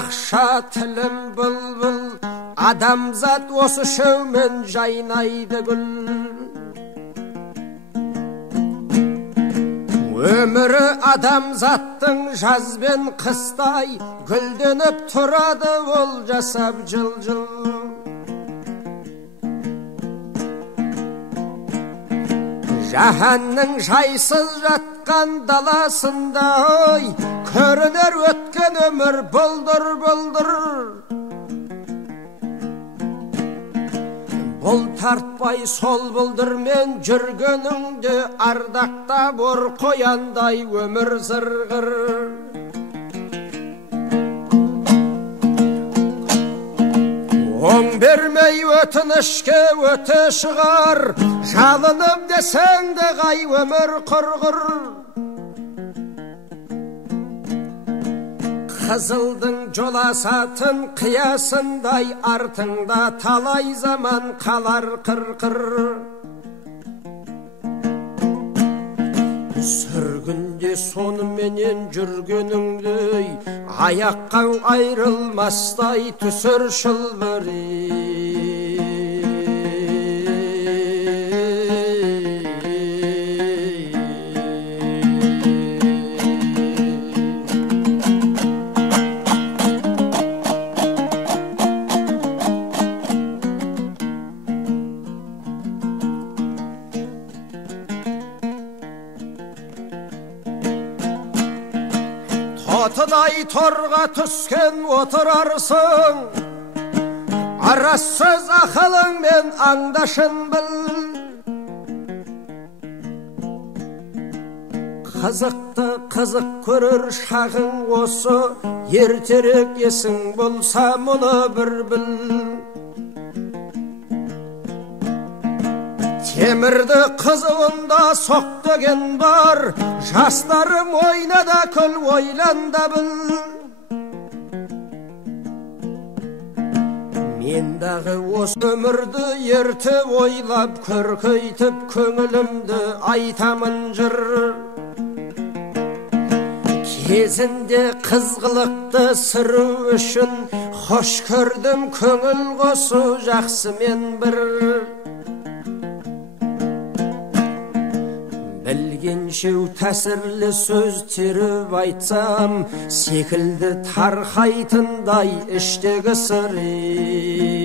ақша тілім бұлбұл, адамзат осы шөумен жайнайды гүл. Өмірі адамзаттың жаз бен қыстай, гүлденіп тұрады ол жасап жыл-жыл. Жаһанның жайсыз жатқан даласында көрінер өткен өмір бұлдыр-бұлдыр. Бұл тартпай сол бұлдырмен жүргеніңде ардақтап ор қояндай өмір зырғыр. Оң бермей өтінішке өте шығар, жалынып десең де ғай өмір құрғыр. Қызылдың жоласатын қиясындай артыңда талай заман қалар қырқыр. Сүргінде сонымен жүргеніңдей, аяққа айрылмастай түсір шылбыры. Отыдай торға түскен отырарсың, арасыз ақылыңмен аңдашын біл. Қызықты қызық көрір шағың осы, ертерек есің болса мұны бір біл. Темірді қызуында соқ деген бар, жастарым ойнада күл ойланда біл. Мендағы осы өмірді ерте ойлап, көркейтіп көңілімді айтамын жыр. Кезінде қызғылықты сыру үшін хош көрдім көңіл қосу жақсымен бір. Білгеншеу тәсірлі сөз теріп айтсам, секілді тарқайтындай іштегі сыры.